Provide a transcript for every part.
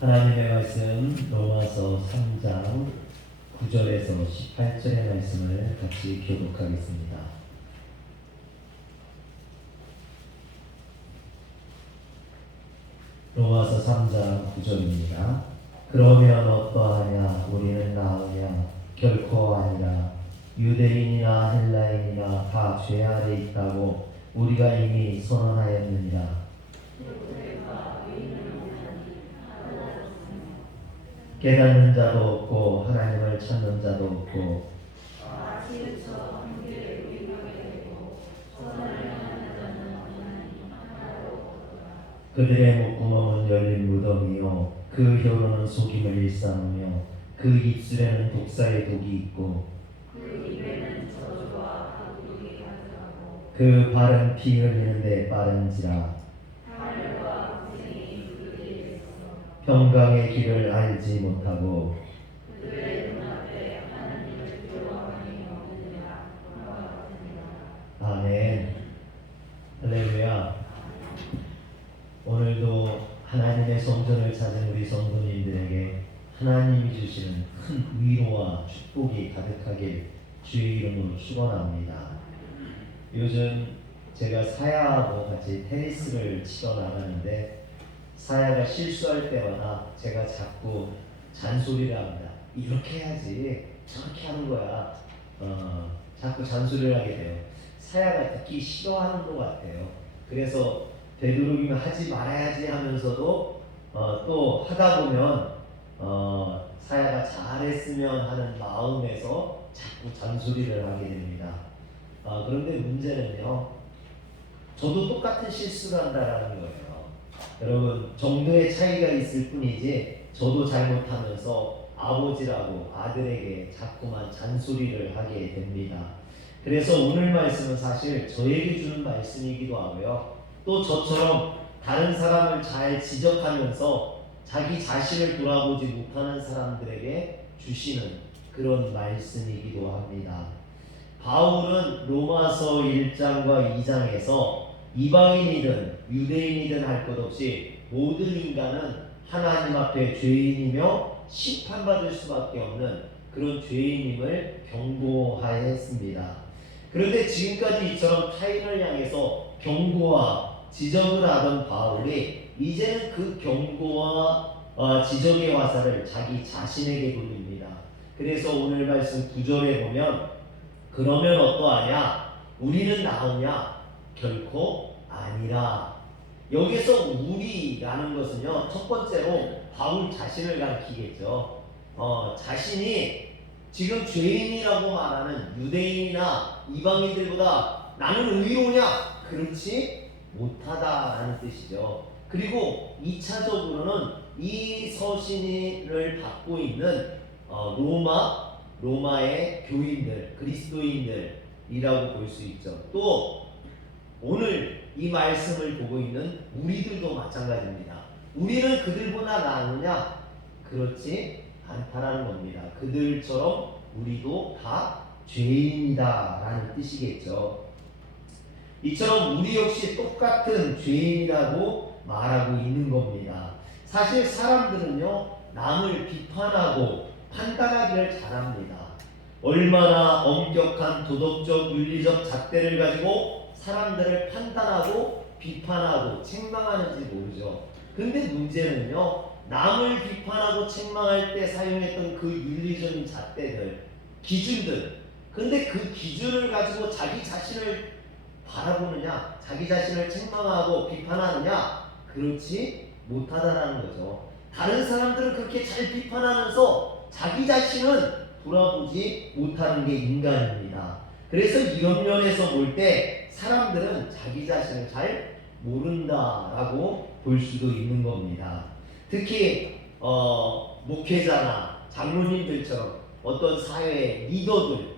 하나님의 말씀 로마서 3장 9절에서 18절의 말씀을 같이 교독하겠습니다. 로마서 3장 9절입니다. 그러면 어떠하냐? 우리는 나으냐? 결코 아니라. 유대인이나 헬라인이나 다 죄 아래 있다고 우리가 이미 선언하였느니라. 깨닫는 자도 없고 하나님을 찾는 자도 없고 그들의 목구멍은 열린 무덤이요 그 혀로는 속임을 일삼으며 그 입술에는 독사의 독이 있고 그 발은 피 흘리는데 빠른지라. 평강의 길을 알지 못하고 아멘. 할렐루야. 오늘도 하나님의 성전을 찾은 우리 성도님들에게 하나님이 주시는 큰 위로와 축복이 가득하길 주의 이름으로 축원합니다. 요즘 제가 사야하고 같이 테니스를 치러 나가는데 사야가 실수할 때마다 제가 자꾸 잔소리를 합니다. 이렇게 해야지, 저렇게 하는 거야. 자꾸 잔소리를 하게 돼요. 사야가 듣기 싫어하는 것 같아요. 그래서 되도록이면 하지 말아야지 하면서도 또 하다 보면 사야가 잘했으면 하는 마음에서 자꾸 잔소리를 하게 됩니다. 그런데 문제는요, 저도 똑같은 실수를 한다라는 거예요. 여러분, 정도의 차이가 있을 뿐이지 저도 잘못하면서 아버지라고 아들에게 자꾸만 잔소리를 하게 됩니다. 그래서 오늘 말씀은 사실 저에게 주는 말씀이기도 하고요, 또 저처럼 다른 사람을 잘 지적하면서 자기 자신을 돌아보지 못하는 사람들에게 주시는 그런 말씀이기도 합니다. 바울은 로마서 1장과 2장에서 이방인이든 유대인이든 할 것 없이 모든 인간은 하나님 앞에 죄인이며 심판받을 수밖에 없는 그런 죄인임을 경고하였습니다. 그런데 지금까지 이처럼 타인을 향해서 경고와 지적을 하던 바울이 이제는 그 경고와 지적의 화살을 자기 자신에게 돌립니다. 그래서 오늘 말씀 9절에 보면 그러면 어떠하냐? 우리는 나으냐? 결코 아니라. 여기서 우리라는 것은요, 첫 번째로 바울 자신을 가리키겠죠. 자신이 지금 죄인이라고 말하는 유대인이나 이방인들보다 나는 의로우냐? 그렇지 못하다라는 뜻이죠. 그리고 2차적으로는 이 서신을 받고 있는 로마의 교인들, 그리스도인들이라고 볼 수 있죠. 또 오늘 이 말씀을 보고 있는 우리들도 마찬가지입니다. 우리는 그들보다 나으냐? 그렇지 않다라는 겁니다. 그들처럼 우리도 다 죄인이다 라는 뜻이겠죠. 이처럼 우리 역시 똑같은 죄인이라고 말하고 있는 겁니다. 사실 사람들은요, 남을 비판하고 판단하기를 잘합니다. 얼마나 엄격한 도덕적 윤리적 잣대를 가지고 사람들을 판단하고 비판하고 책망하는지 모르죠. 근데 문제는요, 남을 비판하고 책망할 때 사용했던 그 윤리적인 잣대들, 기준들, 근데 그 기준을 가지고 자기 자신을 바라보느냐, 자기 자신을 책망하고 비판하느냐, 그렇지 못하다라는 거죠. 다른 사람들은 그렇게 잘 비판하면서 자기 자신은 돌아보지 못하는 게 인간입니다. 그래서 이런 면에서 볼 때 사람들은 자기 자신을 잘 모른다라고 볼 수도 있는 겁니다. 특히 목회자나 장로님들처럼 어떤 사회의 리더들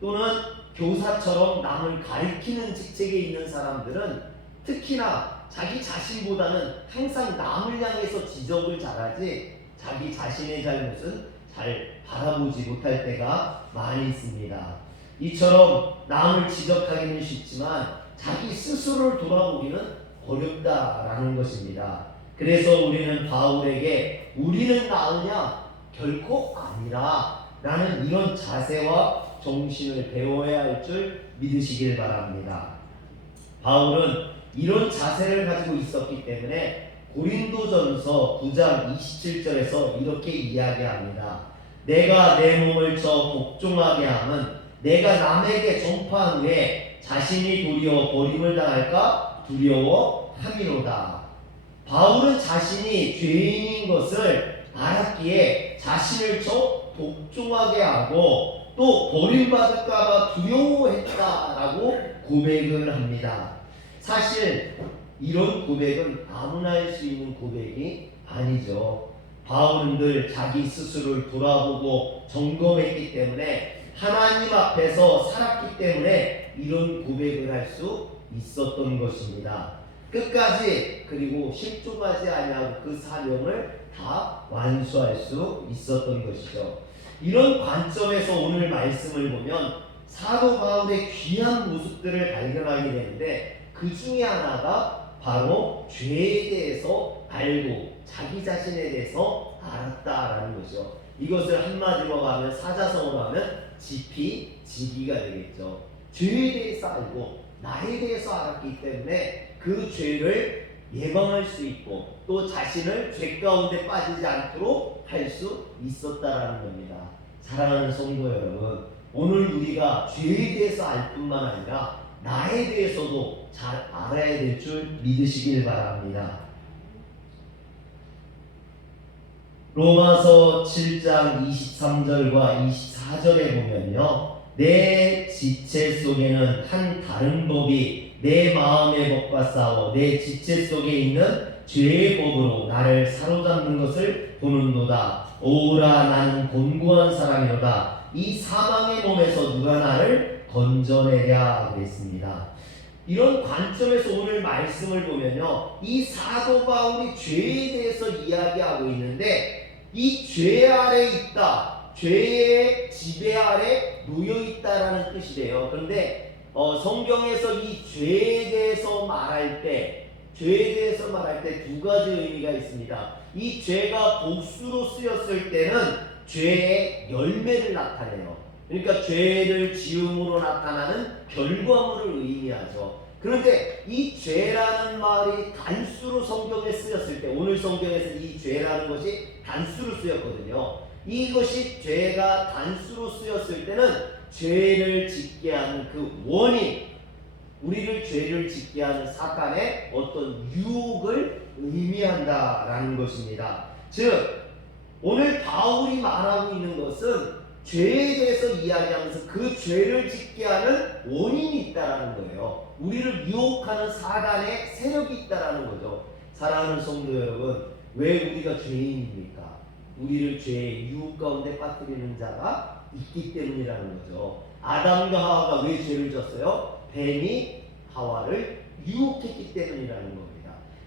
또는 교사처럼 남을 가리키는 직책에 있는 사람들은 특히나 자기 자신보다는 항상 남을 향해서 지적을 잘하지 자기 자신의 잘못은 잘 바라보지 못할 때가 많이 있습니다. 이처럼 남을 지적하기는 쉽지만 자기 스스로를 돌아보기는 어렵다라는 것입니다. 그래서 우리는 바울에게 우리는 나으냐? 결코 아니라 라는 이런 자세와 정신을 배워야 할 줄 믿으시길 바랍니다. 바울은 이런 자세를 가지고 있었기 때문에 고린도전서 9장 27절에서 이렇게 이야기합니다. 내가 내 몸을 저 복종하게 함은 내가 남에게 전파한 후에 자신이 도리어 버림을 당할까 두려워함이로다. 바울은 자신이 죄인인 것을 알았기에 자신을 저 복종하게 하고 또 버림받을까봐 두려워했다라고 고백을 합니다. 사실 이런 고백은 아무나 할 수 있는 고백이 아니죠. 바울은 늘 자기 스스로를 돌아보고 점검했기 때문에 하나님 앞에서 살았기 때문에 이런 고백을 할 수 있었던 것입니다. 끝까지 그리고 실족하지 아니하고 그 사명을 다 완수할 수 있었던 것이죠. 이런 관점에서 오늘 말씀을 보면 사도 바울의 귀한 모습들을 발견하게 되는데 그 중에 하나가 바로 죄에 대해서 알고 자기 자신에 대해서 알았다라는 것이죠. 이것을 한마디로 하면 사자성어로 하면 지피지기가 되겠죠. 죄에 대해서 알고 나에 대해서 알았기 때문에 그 죄를 예방할 수 있고 또 자신을 죄 가운데 빠지지 않도록 할 수 있었다라는 겁니다. 사랑하는 성도 여러분, 오늘 우리가 죄에 대해서 알 뿐만 아니라 나에 대해서도 잘 알아야 될 줄 믿으시길 바랍니다. 로마서 7장 23절과 24절에 보면요, 내 지체 속에는 한 다른 법이 내 마음의 법과 싸워 내 지체 속에 있는 죄의 법으로 나를 사로잡는 것을 보는도다. 오라 나는 곤고한 사람이로다. 이 사망의 몸에서 누가 나를 건져내랴 그랬습니다. 이런 관점에서 오늘 말씀을 보면요, 이 사도 바울이 죄에 대해서 이야기하고 있는데 이 죄 아래 있다, 죄의 지배 아래 놓여 있다라는 뜻이래요. 그런데 성경에서 이 죄에 대해서 말할 때 두 가지 의미가 있습니다. 이 죄가 복수로 쓰였을 때는 죄의 열매를 나타내요. 그러니까 죄를 지음으로 나타나는 결과물을 의미하죠. 그런데 이 죄라는 말이 단수로 성경에 쓰였을 때, 오늘 성경에서 이 죄라는 것이 단수로 쓰였거든요. 이것이 죄가 단수로 쓰였을 때는 죄를 짓게 하는 그 원인, 우리를 죄를 짓게 하는 사탄의 어떤 유혹을 의미한다라는 것입니다. 즉 오늘 바울이 말하고 있는 것은 죄에 대해서 이야기하면서 그 죄를 짓게 하는 원인이 있다라는 거예요. 우리를 유혹하는 사단의 세력이 있다라는 거죠. 사랑하는 성도 여러분, 왜 우리가 죄인입니까? 우리를 죄의 유혹 가운데 빠뜨리는 자가 있기 때문이라는 거죠. 아담과 하와가 왜 죄를 졌어요? 뱀이 하와를 유혹했기 때문이라는 겁니다.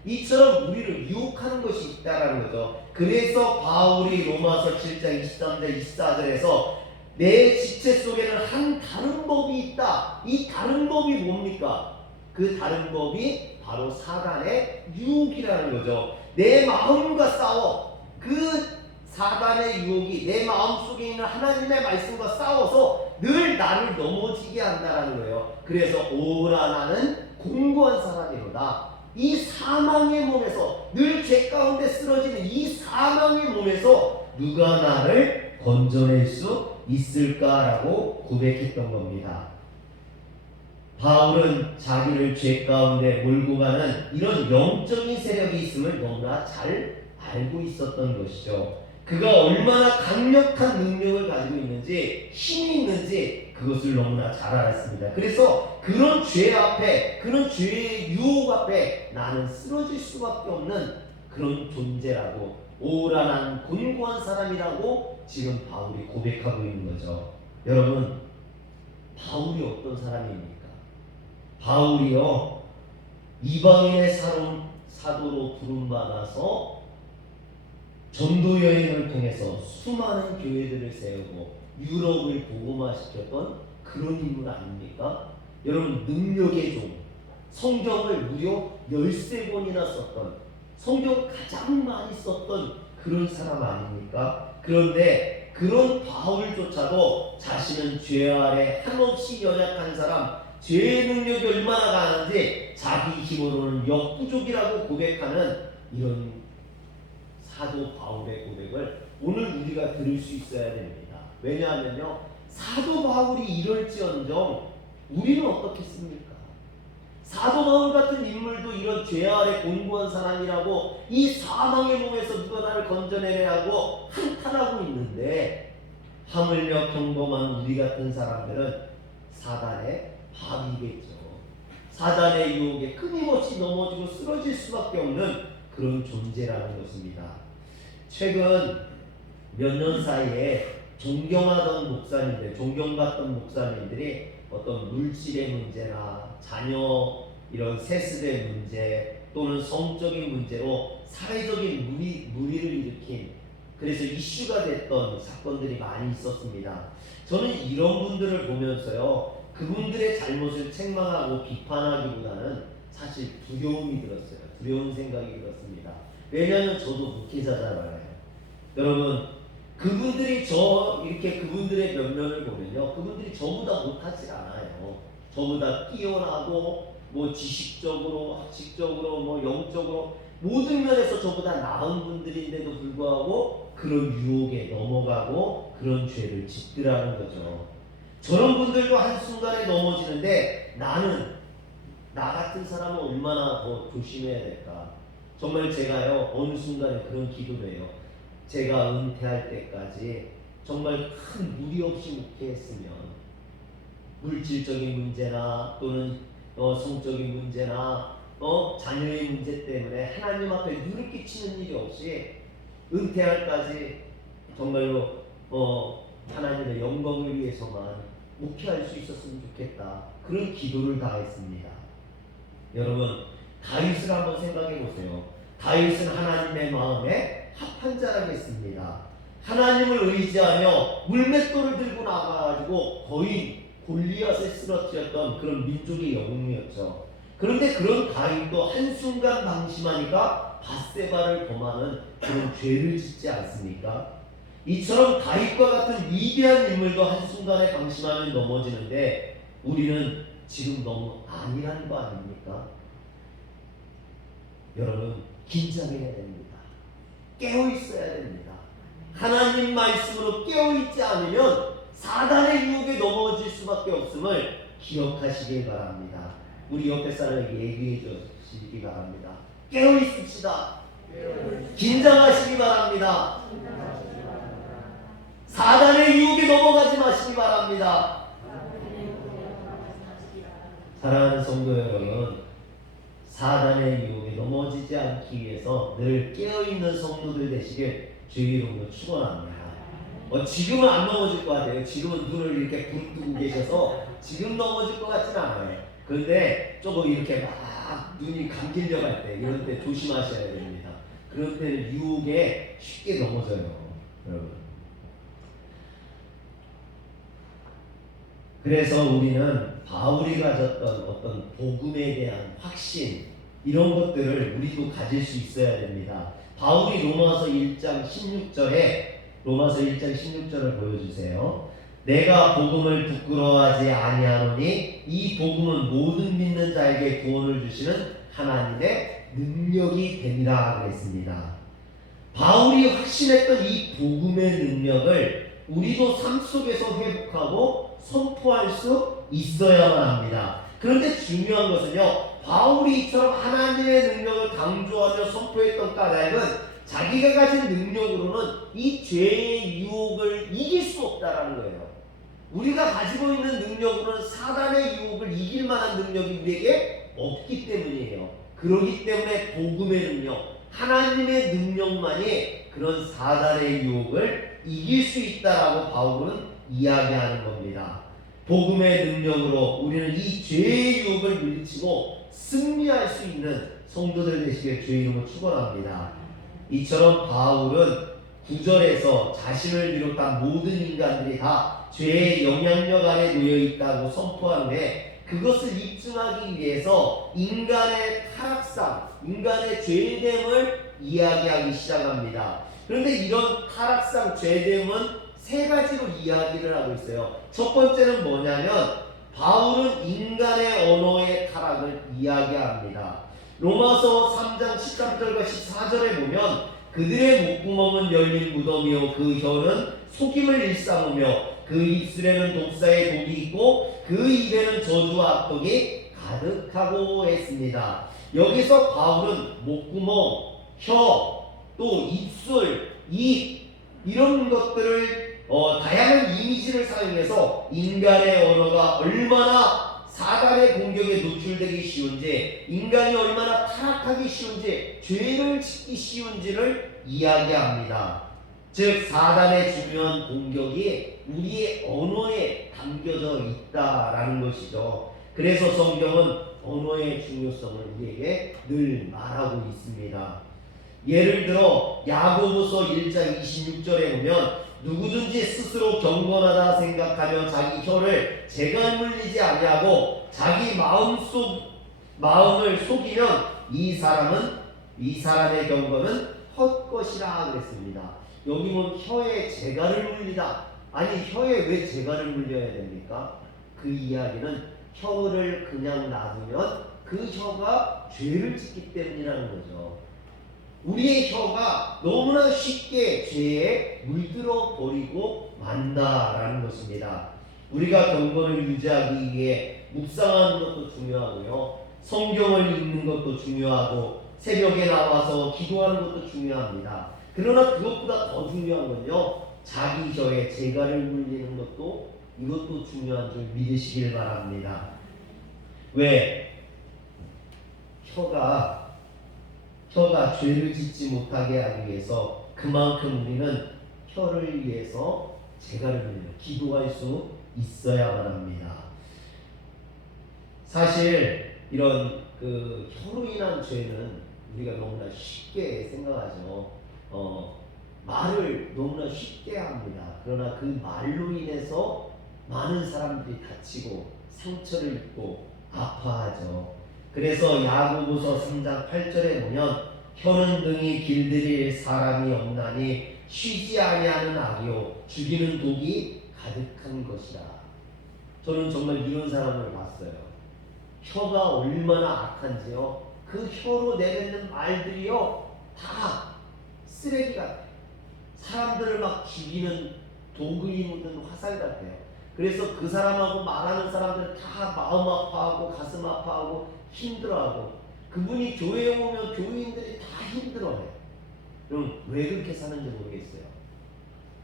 이처럼 우리를 유혹하는 것이 있다라는 거죠. 그래서 바울이 로마서 7장 23절 24절에서 내 지체 속에는 한 다른 법이 있다. 이 다른 법이 뭡니까? 그 다른 법이 바로 사단의 유혹이라는 거죠. 내 마음과 싸워. 그 사단의 유혹이 내 마음속에 있는 하나님의 말씀과 싸워서 늘 나를 넘어지게 한다는 거예요. 그래서 오라 나는 공고한 사람이로다. 이 사망의 몸에서 늘 죄 가운데 쓰러지는 이 사망의 몸에서 누가 나를 건져낼 수 있을까라고 고백했던 겁니다. 바울은 자기를 죄 가운데 몰고 가는 이런 영적인 세력이 있음을 너무나 잘 알고 있었던 것이죠. 그가 얼마나 강력한 능력을 가지고 있는지, 힘이 있는지 그것을 너무나 잘 알았습니다. 그래서 그런 죄 앞에, 그런 죄의 유혹 앞에 나는 쓰러질 수밖에 없는 그런 존재라고, 오라 나는 곤고한 사람이라고 지금 바울이 고백하고 있는 거죠. 여러분, 바울이 어떤 사람입니까? 바울이요, 이방인의 사도로 부름받아서 전도 여행을 통해서 수많은 교회들을 세우고 유럽을 복음화시켰던 그런 인물 아닙니까? 여러분, 능력의 종, 성경을 무려 13번이나 썼던 성경 가장 많이 썼던 그런 사람 아닙니까? 그런데 그런 바울조차도 자신은 죄 아래 한없이 연약한 사람, 죄의 능력이 얼마나 강한지 자기 힘으로는 역부족이라고 고백하는 이런 사도 바울의 고백을 오늘 우리가 들을 수 있어야 됩니다. 왜냐하면요, 사도 바울이 이럴지언정 우리는 어떻겠습니까? 사도 바울 같은 인물도 이런 죄 아래 곤고한 사람이라고, 이 사망의 몸에서 누가 나를 건져내려고 한탄하고 있는데, 하물며 평범한 우리 같은 사람들은 사단의 밥이겠죠. 사단의 유혹에 끊임없이 넘어지고 쓰러질 수밖에 없는 그런 존재라는 것입니다. 최근 몇 년 사이에 존경받던 목사님들이 어떤 물질의 문제나 자녀 이런 세습의 문제 또는 성적인 문제로 사회적인 무리를 일으킨, 그래서 이슈가 됐던 사건들이 많이 있었습니다. 저는 이런 분들을 보면서요, 그분들의 잘못을 책망하고 비판하기보다는 사실 두려움이 들었어요. 두려운 생각이 들었습니다. 왜냐하면 저도 목회자잖아요. 여러분, 그분들이 이렇게 그분들의 면면을 보면요, 그분들이 저보다 못하지 않아요. 저보다 뛰어나고 뭐 지식적으로, 학식적으로, 뭐 영적으로 모든 면에서 저보다 나은 분들인데도 불구하고 그런 유혹에 넘어가고 그런 죄를 짓더라는 거죠. 저런 분들도 한순간에 넘어지는데 나 같은 사람은 얼마나 더 조심해야 될까. 정말 제가요, 어느 순간에 그런 기도를 해요. 제가 은퇴할 때까지 정말 큰 무리 없이 목회했으면 물질적인 문제나 또는 성적인 문제나 자녀의 문제 때문에 하나님 앞에 누를 끼치는 일이 없이 은퇴할까지 정말로 하나님의 영광을 위해서만 목회할 수 있었으면 좋겠다. 그런 기도를 다했습니다. 여러분, 다윗을 한번 생각해 보세요. 다윗은 하나님의 마음에 합한 자라겠습니다. 하나님을 의지하며 물맷돌을 들고 나가가지고 거의 골리앗을 쓰러뜨렸던 그런 민족의 영웅이었죠. 그런데 그런 다윗도 한순간 방심하니까 밧세바를 범하는 그런 죄를 짓지 않습니까? 이처럼 다윗과 같은 위대한 인물도 한순간에 방심하면 넘어지는데 우리는 지금 너무 안일한 거 아닙니까? 여러분, 긴장해야 됩니다. 깨어있어야 됩니다. 하나님 말씀으로 깨어있지 않으면 사단의 유혹에 넘어질 수밖에 없음을 기억하시길 바랍니다. 우리 옆에 사람에게 얘기해 주시기 바랍니다. 깨어있읍시다. 긴장하시기 바랍니다. 사단의 유혹에 넘어가지 마시기 바랍니다. 사랑하는 성도 여러분, 사단의 유혹에 넘어지지 않기 위해서 늘 깨어있는 성도들 되시길 주의 이름으로 축원합니다. 지금은 안 넘어질 것 같아요. 지금은 눈을 이렇게 부릅뜨고 계셔서 지금 넘어질 것 같지는 않아요. 그런데 조금 이렇게 막 눈이 감기려고 할 때, 이런 때 조심하셔야 됩니다. 그럴 때는 유혹에 쉽게 넘어져요, 여러분. 그래서 우리는 바울이 가졌던 어떤 복음에 대한 확신, 이런 것들을 우리도 가질 수 있어야 됩니다. 바울이 로마서 1장 16절을 보여주세요. 내가 복음을 부끄러워하지 아니하노니 이 복음은 모든 믿는 자에게 구원을 주시는 하나님의 능력이 됨이라 그랬습니다. 바울이 확신했던 이 복음의 능력을 우리도 삶 속에서 회복하고 선포할 수 있어야만 합니다. 그런데 중요한 것은요, 바울이 이처럼 하나님의 능력을 강조하며 선포했던 까닭은 자기가 가진 능력으로는 이 죄의 유혹을 이길 수 없다라는 거예요. 우리가 가지고 있는 능력으로는 사단의 유혹을 이길 만한 능력이 우리에게 없기 때문이에요. 그렇기 때문에 복음의 능력, 하나님의 능력만이 그런 사단의 유혹을 이길 수 있다라고 바울은 이야기하는 겁니다. 복음의 능력으로 우리는 이 죄의 유혹을 물리치고 승리할 수 있는 성도들 되시길 주의 이름으로 축원합니다. 이처럼 바울은 9절에서 자신을 비롯한 모든 인간들이 다 죄의 영향력 아래 놓여 있다고 선포하는데, 그것을 입증하기 위해서 인간의 타락상, 인간의 죄됨을 이야기하기 시작합니다. 그런데 이런 타락상 죄됨은 세 가지로 이야기를 하고 있어요. 첫 번째는 뭐냐면 바울은 인간의 언어의 타락을 이야기합니다. 로마서 3장 13절과 14절에 보면 그들의 목구멍은 열린 무덤이요 그 혀는 속임을 일삼으며 그 입술에는 독사의 독이 있고 그 입에는 저주와 악독이 가득하고 했습니다. 여기서 바울은 목구멍, 혀, 또 입술, 입 이런 것들을 다양한 이미지를 사용해서 인간의 언어가 얼마나 사단의 공격에 노출되기 쉬운지, 인간이 얼마나 타락하기 쉬운지, 죄를 짓기 쉬운지를 이야기합니다. 즉 사단의 중요한 공격이 우리의 언어에 담겨져 있다라는 것이죠. 그래서 성경은 언어의 중요성을 우리에게 늘 말하고 있습니다. 예를 들어 야고보서 1장 26절에 보면 누구든지 스스로 경건하다 생각하며 자기 혀를 재갈 물리지 아니하고 자기 마음을 속이면 이 사람의 경건은 헛것이라 그랬습니다. 여기 보면 혀에 재갈을 물리다. 아니 혀에 왜 재갈을 물려야 됩니까? 그 이야기는 혀를 그냥 놔두면 그 혀가 죄를 짓기 때문이라는 거죠. 우리의 혀가 너무나 쉽게 죄에 물들어 버리고 만다라는 것입니다. 우리가 경건을 유지하기 위해 묵상하는 것도 중요하고요. 성경을 읽는 것도 중요하고 새벽에 나와서 기도하는 것도 중요합니다. 그러나 그것보다 더 중요한 건요. 자기 혀에 재갈을 물리는 것도 이것도 중요한 줄 믿으시길 바랍니다. 왜? 혀가 죄를 짓지 못하게 하기 위해서 그만큼 우리는 혀를 위해서 재갈을 물리는 기도할 수 있어야만 합니다. 사실 이런 혀로 인한 죄는 우리가 너무나 쉽게 생각하죠. 말을 너무나 쉽게 합니다. 그러나 그 말로 인해서 많은 사람들이 다치고 상처를 입고 아파하죠. 그래서 야고보서 3장 8절에 보면 혀는 등이 길들일 사람이 없나니 쉬지 아니하는 악이요 죽이는 독이 가득한 것이라. 저는 정말 이런 사람을 봤어요. 혀가 얼마나 악한지요. 그 혀로 내뱉는 말들이요 다 쓰레기 같아요. 사람들을 막 죽이는 도구이 묻은 화살 같아요. 그래서 그 사람하고 말하는 사람들 다 마음 아파하고 가슴 아파하고 힘들어하고, 그분이 교회에 오면 교인들이 다 힘들어해요. 그럼 왜 그렇게 사는지 모르겠어요.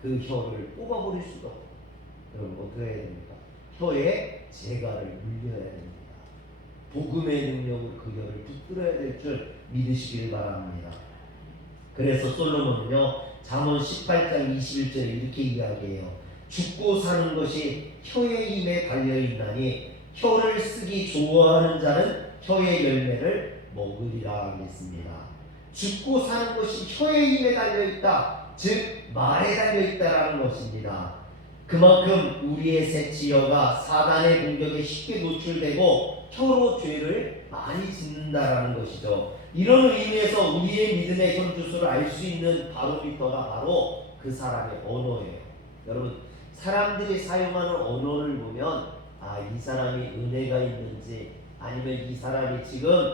그 혀를 뽑아버릴 수가 없어요. 그럼 어떻게 해야 됩니까? 혀에 재갈을 물려야 됩니다. 복음의 능력으로 그 혀를 붙들어야 될 줄 믿으시길 바랍니다. 그래서 솔로몬은요 잠언 18장 21절에 이렇게 이야기해요. 죽고 사는 것이 혀의 힘에 달려있나니 혀를 쓰기 좋아하는 자는 혀의 열매를 먹으리라 하겠습니다. 죽고 사는 것이 혀의 힘에 달려있다. 즉 말에 달려있다라는 것입니다. 그만큼 우리의 새치혀가 사단의 공격에 쉽게 노출되고 혀로 죄를 많이 짓는다라는 것이죠. 이런 의미에서 우리의 믿음의 현주소를 알 수 있는 바로미터가 바로 그 사람의 언어예요. 여러분 사람들이 사용하는 언어를 보면 이 사람이 은혜가 있는지 아니면 이 사람이 지금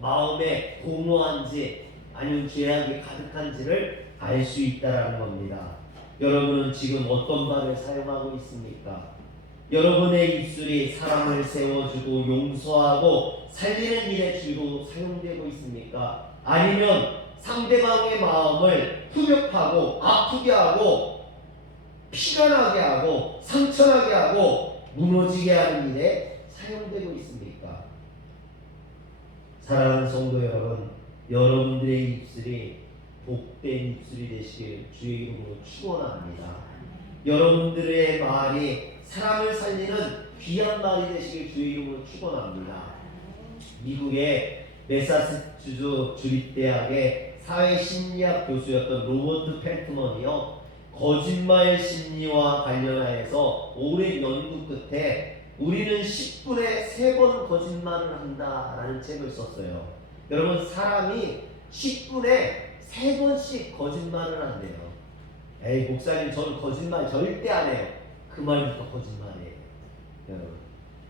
마음에 공허한지 아니면 죄악이 가득한지를 알 수 있다라는 겁니다. 여러분은 지금 어떤 말을 사용하고 있습니까? 여러분의 입술이 사람을 세워주고 용서하고 살리는 일에 주로 사용되고 있습니까? 아니면 상대방의 마음을 후벼파고 아프게 하고 피가 나게 하고 상처나게 하고 무너지게 하는 일에 사용되고 있습니까? 사랑하는 성도 여러분, 여러분들의 입술이 복된 입술이 되시길 주의 이름으로 축원합니다. 여러분들의 말이 사람을 살리는 귀한 말이 되시길 주의 이름으로 축원합니다. 미국의 매사추세츠 주립대학의 사회심리학 교수였던 로버트 펠트먼이요 거짓말 심리와 관련하여서 오랜 연구 끝에 우리는 10분에 3번 거짓말을 한다라는 책을 썼어요. 여러분 사람이 10분에 3번씩 거짓말을 한대요. 에이 목사님 저는 거짓말 절대 안 해요. 그 말부터 거짓말이에요. 여러분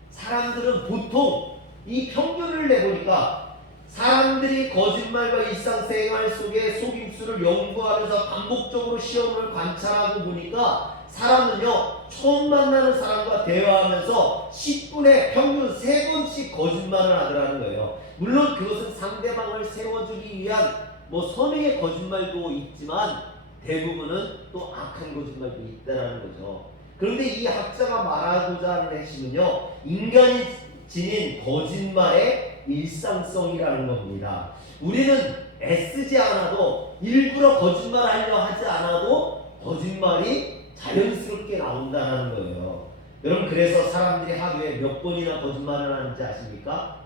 사람들은 보통 이 평균을 내보니까 사람들이 거짓말과 일상생활 속에 속임수를 연구하면서 반복적으로 시험을 관찰하고 보니까 사람은요 처음 만나는 사람과 대화하면서 10분에 평균 3번씩 거짓말을 하더라는 거예요. 물론 그것은 상대방을 세워주기 위한 뭐 선의의 거짓말도 있지만 대부분은 또 악한 거짓말도 있다라는 거죠. 그런데 이 학자가 말하고자 하는 핵심은요 인간이 지닌 거짓말의 일상성이라는 겁니다. 우리는 애쓰지 않아도 일부러 거짓말하려 하지 않아도 거짓말이 자연스럽게 나온다는 거예요. 여러분 그래서 사람들이 하루에 몇 번이나 거짓말을 하는지 아십니까?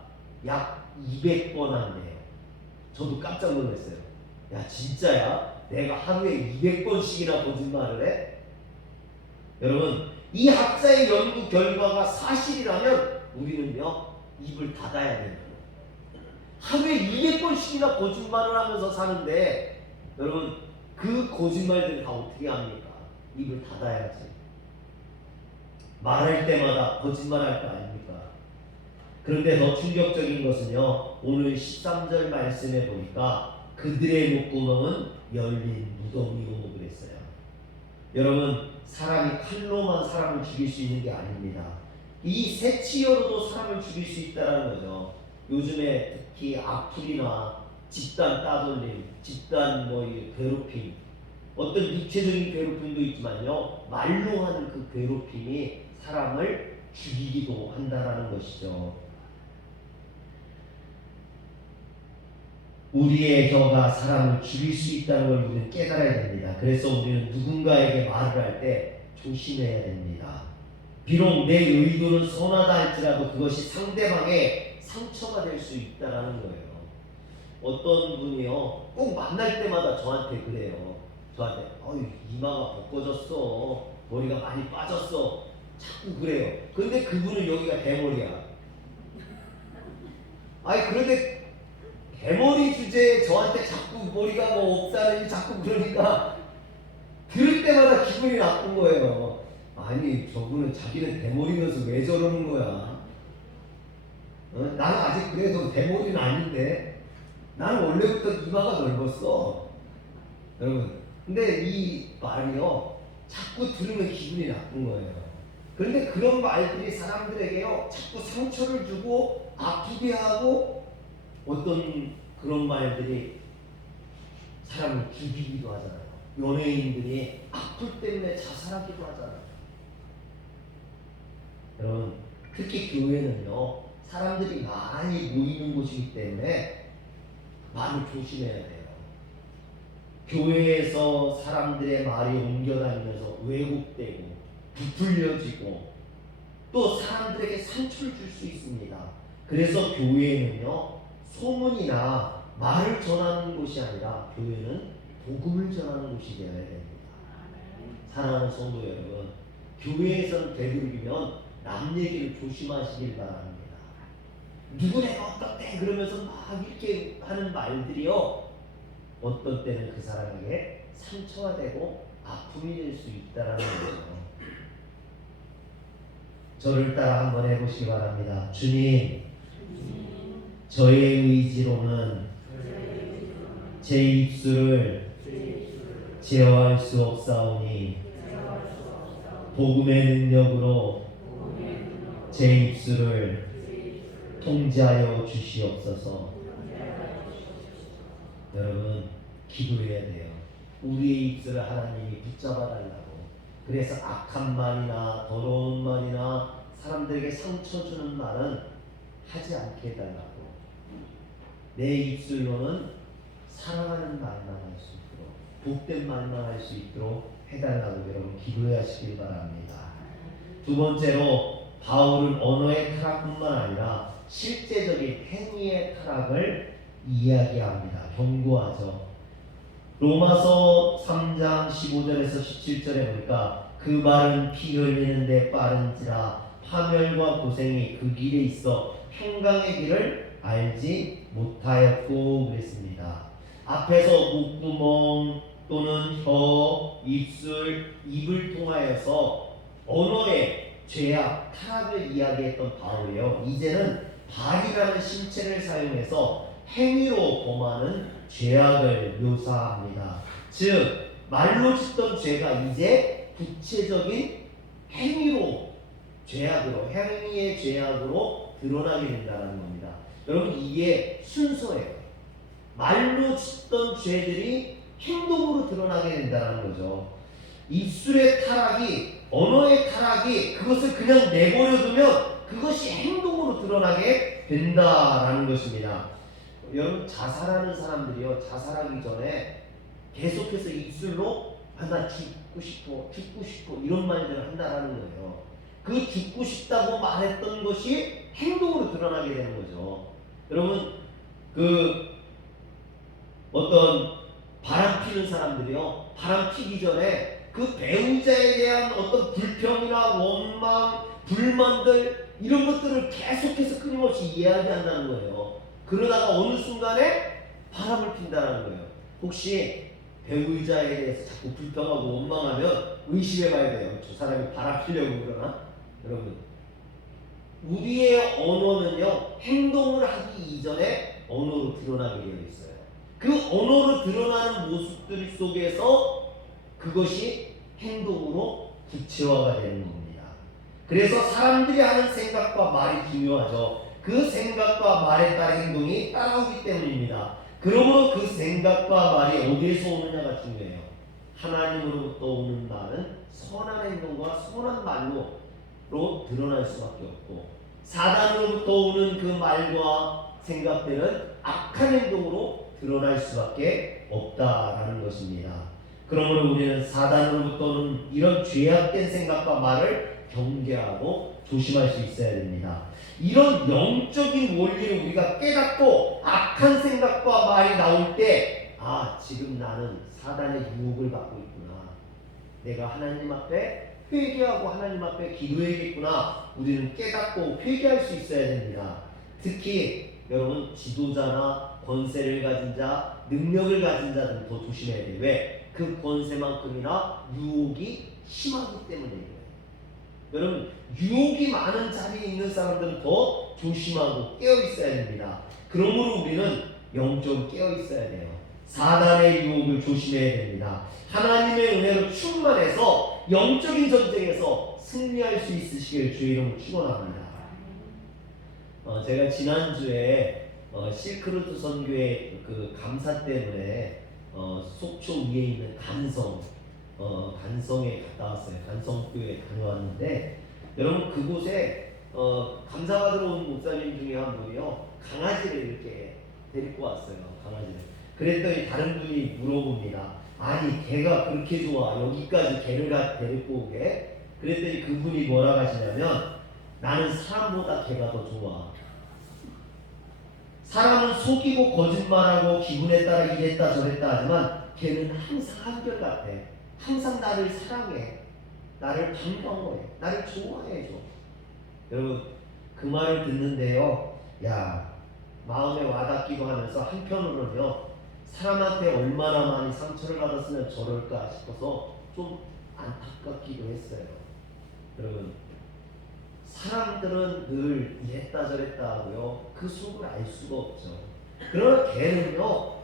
약 200번 한대요. 저도 깜짝 놀랐어요. 야 진짜야? 내가 하루에 200번씩이나 거짓말을 해? 여러분 이 학자의 연구 결과가 사실이라면 우리는요 입을 닫아야 돼요. 하루에 200번씩이나 거짓말을 하면서 사는데 여러분 그 거짓말들 다 어떻게 합니까? 입을 닫아야지. 말할 때마다 거짓말할 거 아닙니까? 그런데 더 충격적인 것은요 오늘 13절 말씀에 보니까 그들의 목구멍은 열린 무덤이요 그랬어요. 여러분 사람이 칼로만 사람을 죽일 수 있는 게 아닙니다. 이 새치어로도 사람을 죽일 수 있다는 거죠. 요즘에 특히 악플이나 집단 따돌림, 집단 괴롭힘, 어떤 육체적인 괴롭힘도 있지만요 말로 하는 그 괴롭힘이 사람을 죽이기도 한다는 것이죠. 우리의 혀가 사람을 죽일 수 있다는 걸 우리는 깨달아야 됩니다. 그래서 우리는 누군가에게 말을 할 때 조심해야 됩니다. 비록 내 의도는 선하다 할지라도 그것이 상대방의 상처가 될 수 있다는 거예요. 어떤 분이요 꼭 만날 때마다 저한테 그래요. 저한테 이마가 벗겨졌어, 머리가 많이 빠졌어, 자꾸 그래요. 근데 그분은 여기가 대머리야. 그런데 대머리 주제에 저한테 자꾸 머리가 없다니 자꾸 그러니까 들을 때마다 기분이 나쁜 거예요. 아니 저분은 자기는 대머리면서 왜 저러는 거야? 나는 아직 그래도 대머리는 아닌데 나는 원래부터 이마가 넓었어. 여러분 근데 이 말이요 자꾸 들으면 기분이 나쁜 거예요. 그런데 그런 말들이 사람들에게요 자꾸 상처를 주고 아프게 하고 어떤 그런 말들이 사람을 죽이기도 하잖아요. 연예인들이 악플 때문에 자살하기도 하잖아요. 여러분 특히 교회는요 사람들이 많이 모이는 곳이기 때문에 많이 조심해야 돼요. 교회에서 사람들의 말이 옮겨다니면서 왜곡되고 부풀려지고 또 사람들에게 상처를 줄 수 있습니다. 그래서 교회는요 소문이나 말을 전하는 곳이 아니라 교회는 복음을 전하는 곳이 되어야 됩니다. 사랑하는 성도 여러분, 교회에서는 되도록이면 남 얘기를 조심하시길 바랍니다. 누구네 어떻대 그러면서 막 이렇게 하는 말들이요 어떤 때는 그 사람에게 상처가 되고 아픔이 될 수 있다는 거죠. 저를 따라 한번 해보시기 바랍니다. 주님, 저의 의지로는 제 입술을 제어할 수 없사오니 복음의 능력으로 제 입술을 통제하여 주시옵소서. 여러분 기도해야 돼요. 우리의 입술을 하나님이 붙잡아 달라고. 그래서 악한 말이나 더러운 말이나 사람들에게 상처 주는 말은 하지 않게 해달라고. 내 입술로는 사랑하는 말만 할 수 있도록 복된 말만 할 수 있도록 해달라고 여러분 기도하시길 바랍니다. 두 번째로 바울은 언어의 타락뿐만 아니라 실제적인 행위의 타락을 이야기합니다. 경고하죠. 로마서 3장 15절에서 17절에 보니까 그 말은 피 흘리는 데 빠른지라 파멸과 고생이 그 길에 있어 평강의 길을 알지 못하였고 그랬습니다. 앞에서 목구멍 또는 혀, 입술, 입을 통하여서 언어의 죄악, 타락을 이야기했던 바울이에요. 이제는 발이라는 신체를 사용해서 행위로 범하는 죄악을 묘사합니다. 즉 말로 짓던 죄가 이제 구체적인 행위로 죄악으로, 행위의 죄악으로 드러나게 된다는 겁니다. 여러분 이게 순서예요. 말로 짓던 죄들이 행동으로 드러나게 된다는 거죠. 입술의 타락이, 언어의 타락이 그것을 그냥 내버려두면 그것이 행동으로 드러나게 된다라는 것입니다. 여러분 자살하는 사람들이요, 자살하기 전에 계속해서 입술로 나 죽고 싶어 이런 말들을 한다라는 거예요. 그 죽고 싶다고 말했던 것이 행동으로 드러나게 되는 거죠. 여러분 그 어떤 바람 피는 사람들이요, 바람 피기 전에 그 배우자에 대한 어떤 불평이나 원망, 불만들 이런 것들을 계속해서 끊임없이 이야기한다는 거예요. 그러다가 어느 순간에 바람을 핀다는 거예요. 혹시 배우자에 대해서 자꾸 불평하고 원망하면 의심해 봐야 돼요. 저 사람이 바람 피려고 그러나? 여러분 우리의 언어는요, 행동을 하기 이전에 언어로 드러나게 되어 있어요. 그 언어로 드러나는 모습들 속에서 그것이 행동으로 구체화가 되는 겁니다. 그래서 사람들이 하는 생각과 말이 중요하죠. 그 생각과 말에 따른 행동이 따라오기 때문입니다. 그러므로 그 생각과 말이 어디에서 오느냐가 중요해요. 하나님으로부터 오는 말은 선한 행동과 선한 말로 드러날 수밖에 없고, 사단으로부터 오는 그 말과 생각들은 악한 행동으로 드러날 수밖에 없다라는 것입니다. 그러므로 우리는 사단으로부터 오는 이런 죄악된 생각과 말을 경계하고 조심할 수 있어야 됩니다. 이런 영적인 원리를 우리가 깨닫고 악한 생각과 말이 나올 때, 지금 나는 사단의 유혹을 받고 있구나, 내가 하나님 앞에 회개하고 하나님 앞에 기도해야겠구나, 우리는 깨닫고 회개할 수 있어야 됩니다. 특히 여러분 지도자나 권세를 가진 자, 능력을 가진 자들은 더 조심해야 돼요. 왜? 그 권세만큼이나 유혹이 심하기 때문이에요. 여러분 유혹이 많은 자리에 있는 사람들은 더 조심하고 깨어 있어야 됩니다. 그러므로 우리는 영적으로 깨어 있어야 돼요. 사단의 유혹을 조심해야 됩니다. 하나님의 은혜로 충만해서 영적인 전쟁에서 승리할 수 있으시길 주의 이름으로 축원합니다. 제가 지난주에 실크루트 선교의 그 감사 때문에 속초 위에 있는 간성에 갔다 왔어요. 간성교회 다녀왔는데, 여러분 그곳에 감사받으러 온 목사님 중에 한 분이요, 강아지를 이렇게 데리고 왔어요. 강아지를. 그랬더니 다른 분이 물어봅니다. 아니 개가 그렇게 좋아, 여기까지 개를 데리고 오게? 그랬더니 그분이 뭐라 하시냐면, 나는 사람보다 개가 더 좋아. 사람은 속이고 거짓말하고 기분에 따라 이랬다 저랬다 하지만 개는 항상 한결같아. 항상 나를 사랑해, 나를 반가워해, 나를 좋아해줘. 여러분 그 말을 듣는데요, 마음에 와닿기도 하면서 한편으로는요, 사람한테 얼마나 많이 상처를 받았으면 저럴까 싶어서 좀 안타깝기도 했어요. 여러분 사람들은 늘 이랬다 저랬다 하고요, 그 속을 알 수가 없죠. 그러나 개는요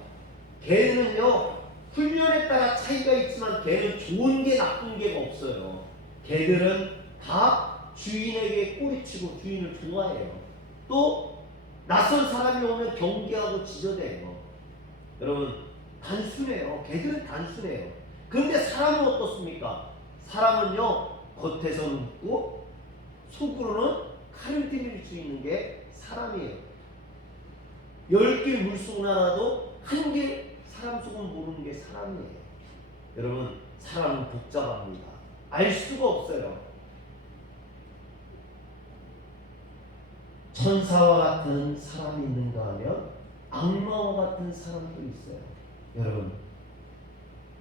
훈련에 따라 차이가 있지만 개는 좋은 게 나쁜 게가 없어요. 개들은 다 주인에게 꼬리치고 주인을 좋아해요. 또 낯선 사람이 오면 경계하고 지저대요. 여러분 단순해요. 개들은 단순해요. 그런데 사람은 어떻습니까? 사람은요 겉에서는 웃고 속으로는 칼을 들일 수 있는 게 사람이에요. 10개 물속 나라도 한 개 사람 속은 모르는 게 사람이에요. 여러분 사람은 복잡합니다. 알 수가 없어요. 천사와 같은 사람이 있는가 하면 악마와 같은 사람도 있어요. 여러분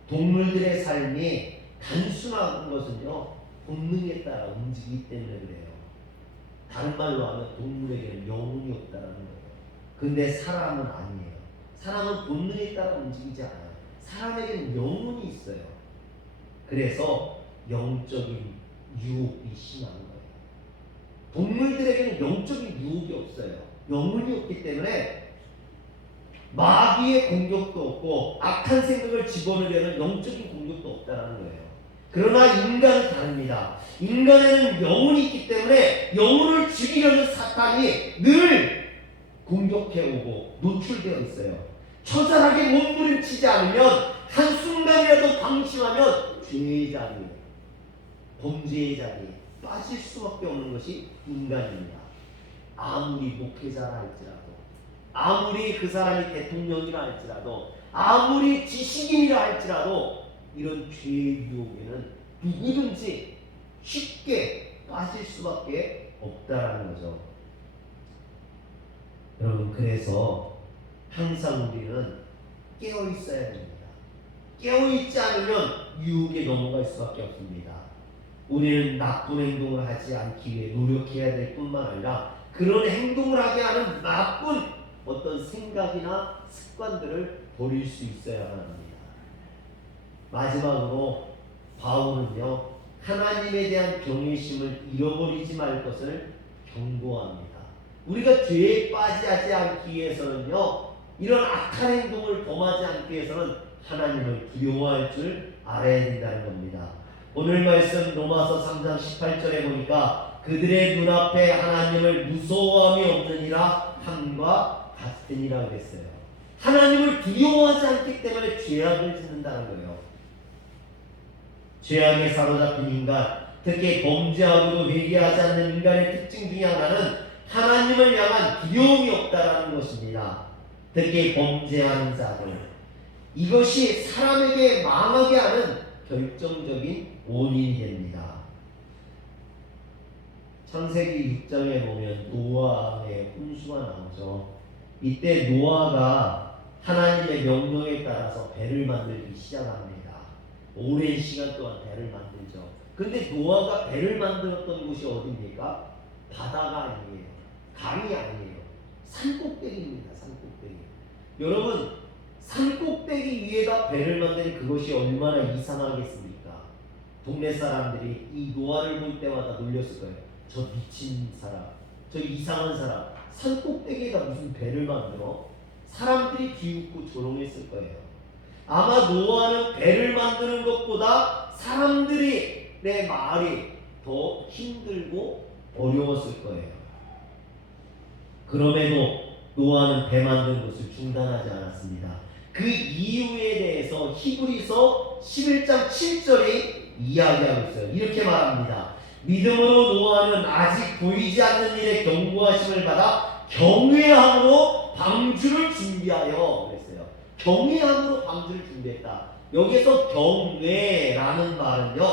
동물들의 삶이 단순한 것은요 본능에 따라 움직이기 때문에 그래요. 다른 말로 하면 동물에게는 영혼이 없다는 거예요. 근데 사람은 아니에요. 사람은 본능에 따라 움직이지 않아요. 사람에게는 영혼이 있어요. 그래서 영적인 유혹이 심한 거예요. 동물들에게는 영적인 유혹이 없어요. 영혼이 없기 때문에 마귀의 공격도 없고 악한 생각을 집어넣으려는 영적인 공격도 없다는 거예요. 그러나 인간은 다릅니다. 인간에는 영혼이 있기 때문에 영혼을 죽이려는 사탄이 늘 공격해오고 노출되어 있어요. 처절하게 몸부림치지 않으면 한순간이라도 방심하면 죄의 자리, 범죄의 자리에 빠질 수밖에 없는 것이 인간입니다. 아무리 목회자라 할지라도, 아무리 그 사람이 대통령이라 할지라도, 아무리 지식인이라 할지라도 이런 죄의 유혹에는 누구든지 쉽게 빠질 수밖에 없다라는 거죠. 여러분, 그래서 항상 우리는 깨어 있어야 됩니다. 깨어 있지 않으면 유혹에 넘어갈 수밖에 없습니다. 우리는 나쁜 행동을 하지 않기 위해 노력해야 될 뿐만 아니라 그런 행동을 하게 하는 나쁜 어떤 생각이나 습관들을 버릴 수 있어야만 합니다. 마지막으로 바울은요, 하나님에 대한 경외심을 잃어버리지 말 것을 경고합니다. 우리가 죄에 빠지지 않기 위해서는요, 이런 악한 행동을 범하지 않기 위해서는 하나님을 두려워할 줄 알아야 된다는 겁니다. 오늘 말씀 로마서 3장 18절에 보니까 그들의 눈앞에 하나님을 무서워함이 없느니라 함과 같으니라 그랬어요. 하나님을 두려워하지 않기 때문에 죄악을 짓는다는 거예요. 죄악에 사로잡힌 인간, 특히 범죄하고도 회개하지 않는 인간의 특징 중에 하나는 하나님을 향한 두려움이 없다라는 것입니다. 특히 범죄하는 자들, 이것이 사람에게 망하게 하는 결정적인 원인이 됩니다. 창세기 6장에 보면 노아의 홍수가 나오죠. 이때 노아가 하나님의 명령에 따라서 배를 만들기 시작합니다. 오랜 시간 동안 배를 만들죠. 근데 노아가 배를 만들었던 곳이 어디입니까? 바다가 아니에요. 강이 아니에요. 산꼭대기입니다. 산꼭대기. 여러분, 산꼭대기 위에다 배를 만드는 그것이 얼마나 이상하겠습니까? 동네 사람들이 이 노아를 볼 때마다 놀렸을 거예요. 저 미친 사람, 저 이상한 사람, 산꼭대기에다 무슨 배를 만들어? 사람들이 비웃고 조롱했을 거예요. 아마 노아는 배를 만드는 것보다 사람들의 말이 더 힘들고 어려웠을 거예요. 그럼에도 노아는 배 만드는 것을 중단하지 않았습니다. 그 이유에 대해서 히브리서 11장 7절이 이야기하고 있어요. 이렇게 말합니다. 믿음으로 노아는 아직 보이지 않는 일에 경고하심을 받아 경외함으로 방주를 준비하여 그랬어요. 경외함으로 방주를 준비했다. 여기에서 경외라는 말은요,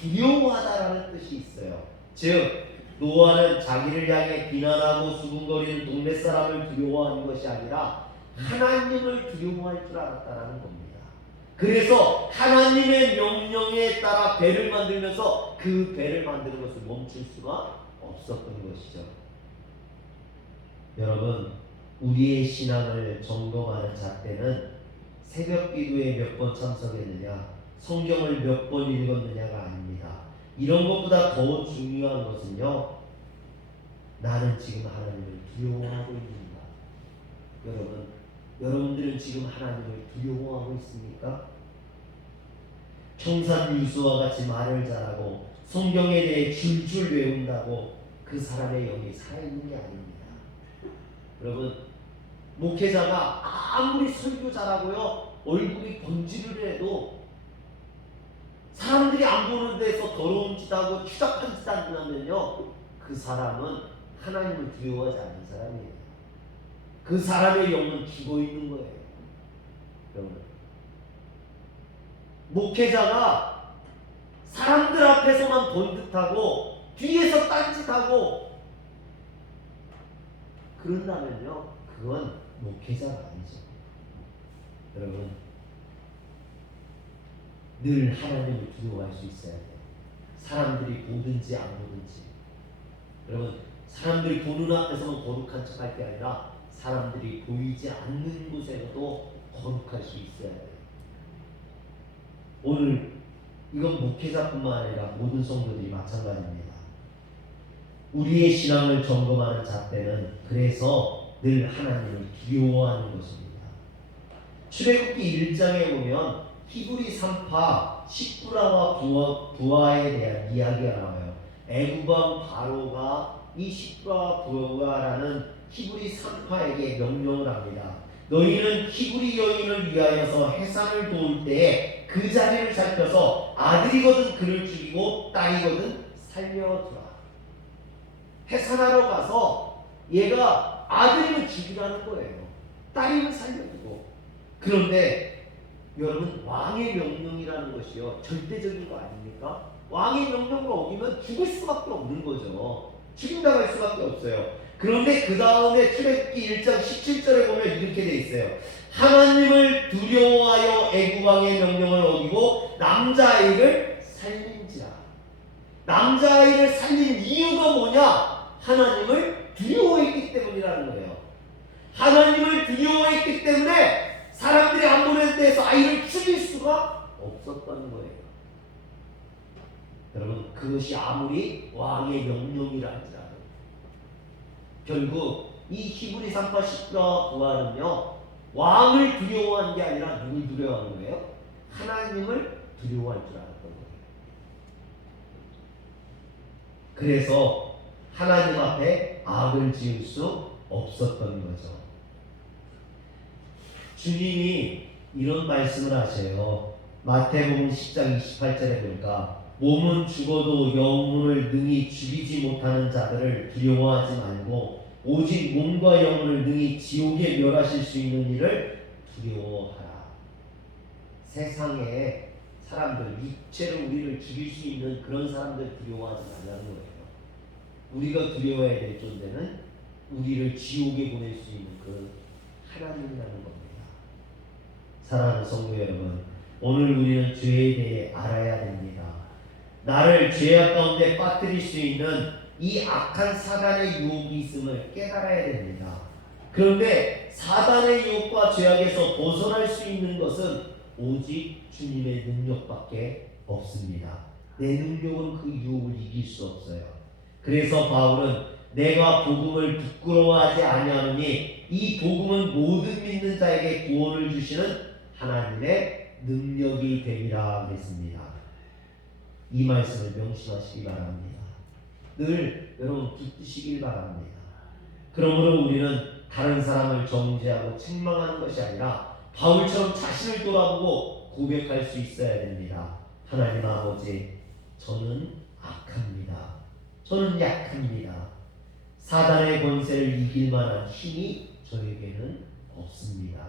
두려워하다라는 뜻이 있어요. 즉 노아는 자기를 향해 비난하고 수군거리는 동네 사람을 두려워하는 것이 아니라 하나님을 두려워할 줄 알았다라는 겁니다. 그래서 하나님의 명령에 따라 배를 만들면서 그 배를 만드는 것을 멈출 수가 없었던 것이죠. 여러분, 우리의 신앙을 점검하는 잣대는 새벽 기도에 몇 번 참석했느냐, 성경을 몇 번 읽었느냐가 아닙니다. 이런 것보다 더 중요한 것은요, 나는 지금 하나님을 두려워하고 있는가? 여러분들은 지금 하나님을 두려워하고 있습니까? 청산유수와 같이 말을 잘하고 성경에 대해 줄줄 외운다고 그 사람의 영이 살아있는 게 아닙니다. 여러분, 목회자가 아무리 설교 잘하고요, 얼굴이 번지를 해도 사람들이 안 보는 데서 더러운 짓 하고 추잡한 짓 하면요, 그 사람은 하나님을 두려워하지 않는 사람이에요. 그 사람의 영은 죽어 있는 거예요. 여러분, 목회자가 사람들 앞에서만 번듯하고 뒤에서 딴짓하고 그런다면요, 그건 목회자가 아니죠. 여러분, 늘 하나님을 두려워할 수 있어야 돼요. 사람들이 보든지 안 보든지. 여러분, 사람들이 보는 앞에서만 거룩한 척 할 게 아니라 사람들이 보이지 않는 곳에서도 거룩할 수 있어야 돼요. 오늘 이건 목회자뿐만 아니라 모든 성도들이 마찬가지입니다. 우리의 신앙을 점검하는 잣대는 그래서 늘 하나님을 두려워하는 것입니다. 출애굽기 1장에 보면 히브리 3파 십부라와 부하에 대한 이야기가 나와요. 애굽 왕 바로가 이 십부와 부하라는 히브리 3파에게 명령을 합니다. 너희는 히브리 여인을 위하여서 해산을 도울 때에 그 자리를 살펴서 아들이거든 그를 죽이고 딸이거든 살려두라. 해산하러 가서 얘가 아들이면 죽이라는 거예요. 딸이면 살려두고. 그런데 여러분, 왕의 명령이라는 것이요 절대적인 거 아닙니까? 왕의 명령을 어기면 죽을 수밖에 없는 거죠. 죽임당할 수밖에 없어요. 그런데 그 다음에 출애굽기 1장 17절에 보면 이렇게 돼 있어요. 하나님을 두려워하여 애굽 왕의 명령을 어기고 남자아이를 살린지라. 남자아이를 살린 이유가 뭐냐? 하나님을 두려워했기 때문이라는 거예요. 하나님을 두려워했기 때문에 사람들이 안 보는 데서 아이를 죽일 수가 없었다는 거예요. 여러분, 그것이 아무리 왕의 명령이라 할지라도 결국 이 히브리 3파 십부와 부하는요 왕을 두려워한 게 아니라 누굴 두려워하는 거예요? 하나님을 두려워할 줄 알았던 거예요. 그래서 하나님 앞에 악을 지을 수 없었던 거죠. 주님이 이런 말씀을 하세요. 마태복음 10장 28절에 보니까 몸은 죽어도 영혼을 능히 죽이지 못하는 자들을 두려워하지 말고 오직 몸과 영혼을 능히 지옥에 멸하실 수 있는 이를 두려워하라. 세상에 사람들, 육체로 우리를 죽일 수 있는 그런 사람들 두려워하지 말라는 거예요. 우리가 두려워해야 될 존재는 우리를 지옥에 보낼 수 있는 그 하나님이라는 겁니다. 사랑하는 성도 여러분, 오늘 우리는 죄에 대해 알아야 됩니다. 나를 죄악 가운데 빠뜨릴 수 있는 이 악한 사단의 유혹이 있음을 깨달아야 됩니다. 그런데 사단의 유혹과 죄악에서 벗어날 수 있는 것은 오직 주님의 능력밖에 없습니다. 내 능력은 그 유혹을 이길 수 없어요. 그래서 바울은 내가 복음을 부끄러워하지 아니하노니 이 복음은 모든 믿는 자에게 구원을 주시는 하나님의 능력이 됨이라 했습니다. 이 말씀을 명심하시기 바랍니다. 늘 여러분 붙드시길 바랍니다. 그러므로 우리는 다른 사람을 정죄하고 책망하는 것이 아니라 바울처럼 자신을 돌아보고 고백할 수 있어야 됩니다. 하나님 아버지, 저는 악합니다. 저는 약합니다. 사단의 권세를 이길 만한 힘이 저에게는 없습니다.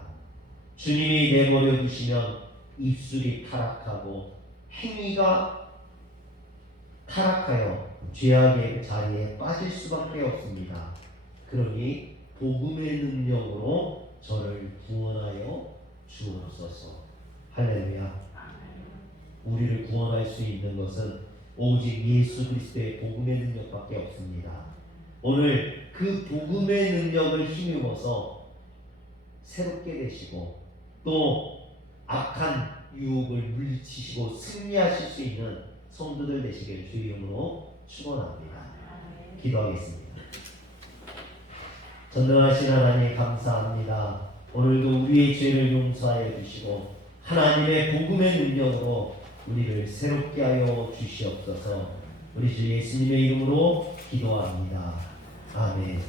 주님이 내버려 두시면 입술이 타락하고 행위가 타락하여 죄악의 자리에 빠질 수밖에 없습니다. 그러니 복음의 능력으로 저를 구원하여 주옵소서. 할렐루야. 우리를 구원할 수 있는 것은 오직 예수 그리스도의 복음의 능력밖에 없습니다. 오늘 그 복음의 능력을 힘입어서 새롭게 되시고 또 악한 유혹을 물리치시고 승리하실 수 있는 성도들 되시길 주의 이름으로 축원합니다. 기도하겠습니다. 전능하신 하나님 감사합니다. 오늘도 우리의 죄를 용서하여 주시고 하나님의 복음의 능력으로 우리를 새롭게 하여 주시옵소서. 우리 주 예수님의 이름으로 기도합니다. 아멘.